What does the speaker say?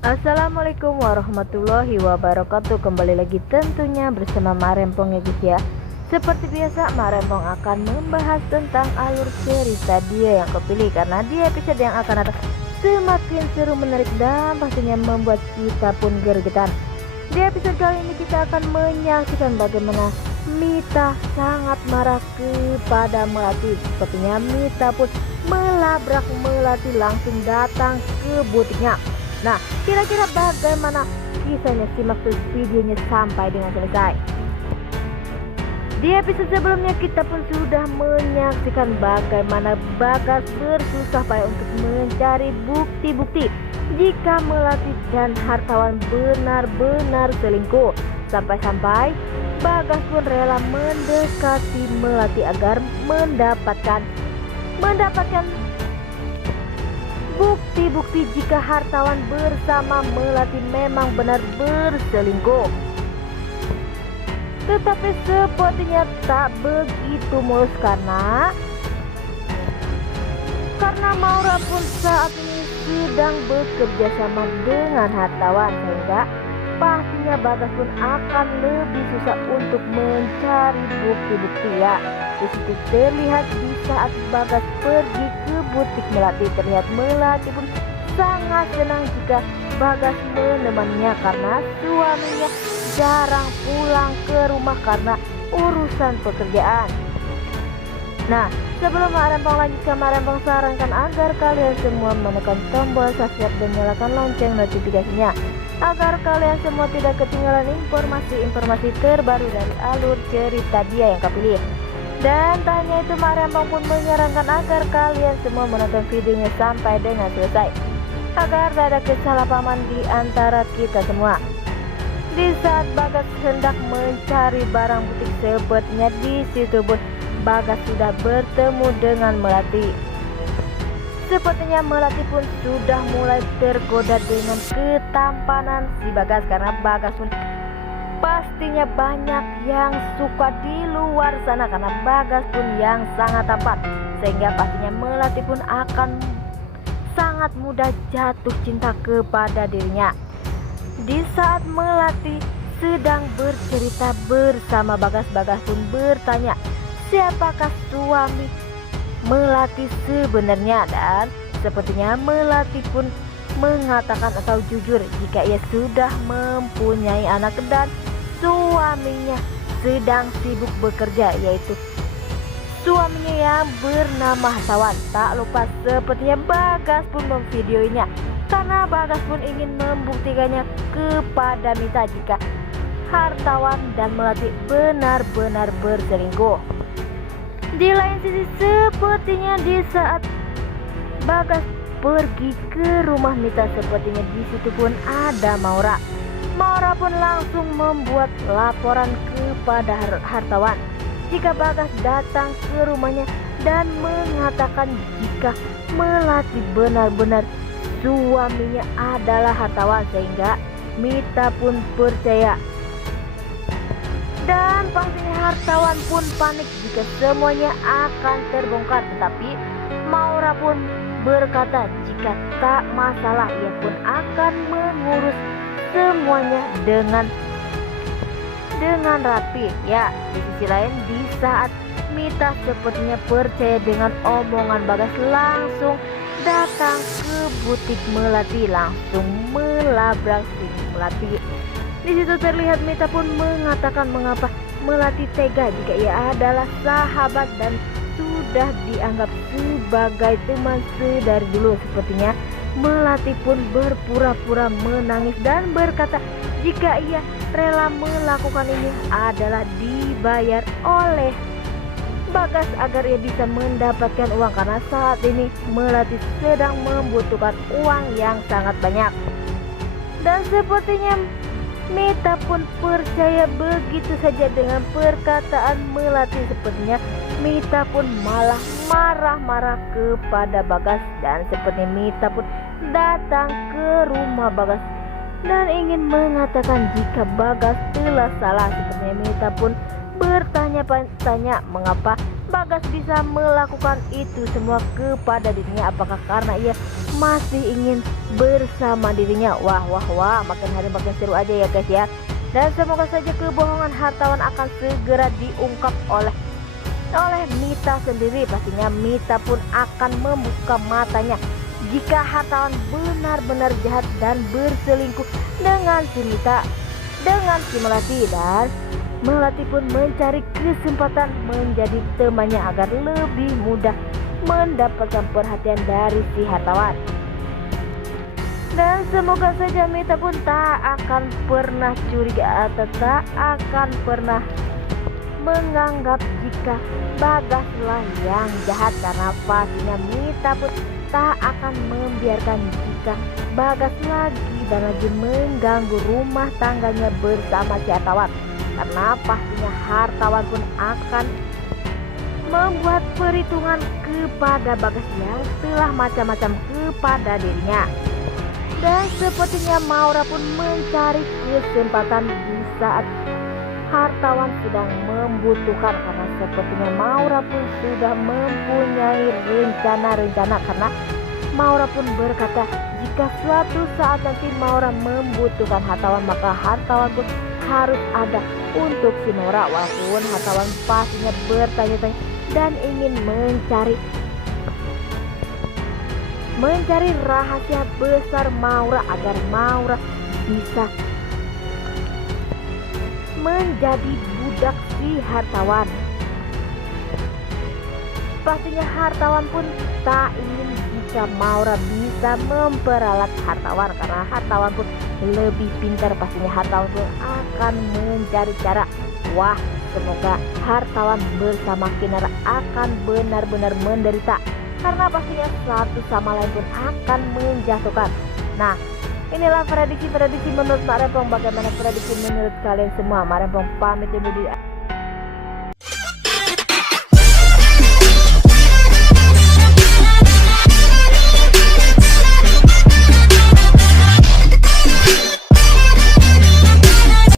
Assalamualaikum warahmatullahi wabarakatuh. Kembali lagi tentunya bersama Marempong ya guys ya. Seperti biasa Marempong akan membahas tentang alur cerita dia yang kepilih, karena di episode yang akan datang semakin seru, menarik, dan pastinya membuat kita pun gergetan. Di episode kali ini kita akan menyaksikan bagaimana Mita sangat marah kepada Melati. Sepertinya Mita pun melabrak Melati, langsung datang ke butiknya. Nah, kira-kira bagaimana kisahnya? Simak terus videonya sampai dengan selesai. Di episode sebelumnya kita pun sudah menyaksikan bagaimana Bagas bersusah payah untuk mencari bukti-bukti jika Melati dan hartawan benar-benar selingkuh. Sampai-sampai Bagas pun rela mendekati Melati agar mendapatkan bukti-bukti jika hartawan bersama Melati memang benar berselingkuh. Tetapi sepertinya tak begitu mulus, karena Maura pun saat ini sedang bekerja sama dengan hartawan, sehingga pastinya Bagas pun akan lebih susah untuk mencari bukti-bukti ya. Di situ terlihat di saat Bagas pergi ke butik Melati, terlihat Melati pun sangat senang jika Bagas menemaninya, karena suaminya jarang pulang ke rumah karena urusan pekerjaan. Nah, sebelum Marempong lanjutkan, Marempong sarankan agar kalian semua menekan tombol subscribe dan nyalakan lonceng notifikasinya, agar kalian semua tidak ketinggalan informasi-informasi terbaru dari alur cerita dia yang kepilih. Dan tak hanya itu, Marempong pun menyarankan agar kalian semua menonton videonya sampai dengan selesai, agar tak ada kesalahpahaman di antara kita semua. Di saat Bagas hendak mencari barang butik, sepertinya di situ pun Bagas sudah bertemu dengan Melati. Sepertinya Melati pun sudah mulai tergoda dengan ketampanan si Bagas, karena Bagas pun pastinya banyak yang suka di luar sana, karena Bagas pun yang sangat tampan, sehingga pastinya Melati pun akan sangat mudah jatuh cinta kepada dirinya. Di saat Melati sedang bercerita bersama Bagas, Bagas pun bertanya siapakah suami Melati sebenarnya, dan sepertinya Melati pun mengatakan atau jujur jika ia sudah mempunyai anak dan suaminya sedang sibuk bekerja, yaitu suaminya yang bernama hartawan. Tak lupa sepertinya Bagas pun memvideoinya, karena Bagas pun ingin membuktikannya kepada Mita jika hartawan dan Melati benar-benar berselingkuh. Di lain sisi, sepertinya di saat Bagas pergi ke rumah Mita, sepertinya di situ pun ada Maura. Maura pun langsung membuat laporan kepada hartawan jika Bagas datang ke rumahnya dan mengatakan jika Melati benar-benar suaminya adalah hartawan, sehingga Mita pun percaya. Dan pastinya hartawan pun panik jika semuanya akan terbongkar, tetapi Maura pun berkata jika tak masalah, ia pun akan mengurus semuanya dengan rapi ya. Di sisi lain, di saat Mita sepertinya percaya dengan omongan Bagas, langsung datang ke butik Melati, langsung melabrak si Melati. Di situ terlihat Mita pun mengatakan mengapa Melati tega jika ia adalah sahabat dan sudah dianggap sebagai teman sedari dulu. Sepertinya Melati pun berpura-pura menangis dan berkata jika ia rela melakukan ini adalah dibayar oleh Bagas agar ia bisa mendapatkan uang, karena saat ini Melati sedang membutuhkan uang yang sangat banyak. Dan sepertinya Mita pun percaya begitu saja dengan perkataan Melati. Sepertinya Mita pun malah marah-marah kepada Bagas, dan seperti Mita pun datang ke rumah Bagas dan ingin mengatakan jika Bagas telah salah. Sepertinya Mita pun bertanya-tanya mengapa Bagas bisa melakukan itu semua kepada dirinya. Apakah karena ia masih ingin bersama dirinya. Wah, makin hari makin seru aja ya guys ya. Dan semoga saja kebohongan hartawan akan segera diungkap oleh Mita sendiri. Pastinya Mita pun akan membuka matanya jika hartawan benar-benar jahat dan berselingkuh dengan si Mita, dengan si Melati. Dan Melati pun mencari kesempatan menjadi temannya agar lebih mudah mendapatkan perhatian dari si hartawan. Dan semoga saja Mita pun tak akan pernah curiga atau tak akan pernah menganggap jika Bagaslah yang jahat, karena pastinya Mita pun tak akan membiarkan jika Bagas lagi dan lagi mengganggu rumah tangganya bersama si hartawan. Karena pastinya hartawan pun akan membuat perhitungan kepada Bagas yang telah macam-macam kepada dirinya. Dan sepertinya Maura pun mencari kesempatan di saat hartawan sedang membutuhkan, karena sepertinya Maura pun sudah mempunyai rencana-rencana. Karena Maura pun berkata jika suatu saat nanti Maura membutuhkan hartawan, maka hartawan pun harus ada untuk si Maura. Walaupun hartawan pastinya bertanya-tanya dan ingin mencari rahasia besar Maura agar Maura bisa menjadi budak si hartawan. Pastinya hartawan pun tak ingin jika Maura bisa memperalat hartawan, karena hartawan pun lebih pintar. Pastinya hartawan pun akan mencari cara. Wah, semoga hartawan bersama Kinara akan benar-benar menderita, karena pastinya satu sama lain pun akan menjatuhkan. Nah, inilah prediksi menurut Mak Rempong. Bagaimana prediksi menurut kalian semua? Mak Rempong pamit undur diri.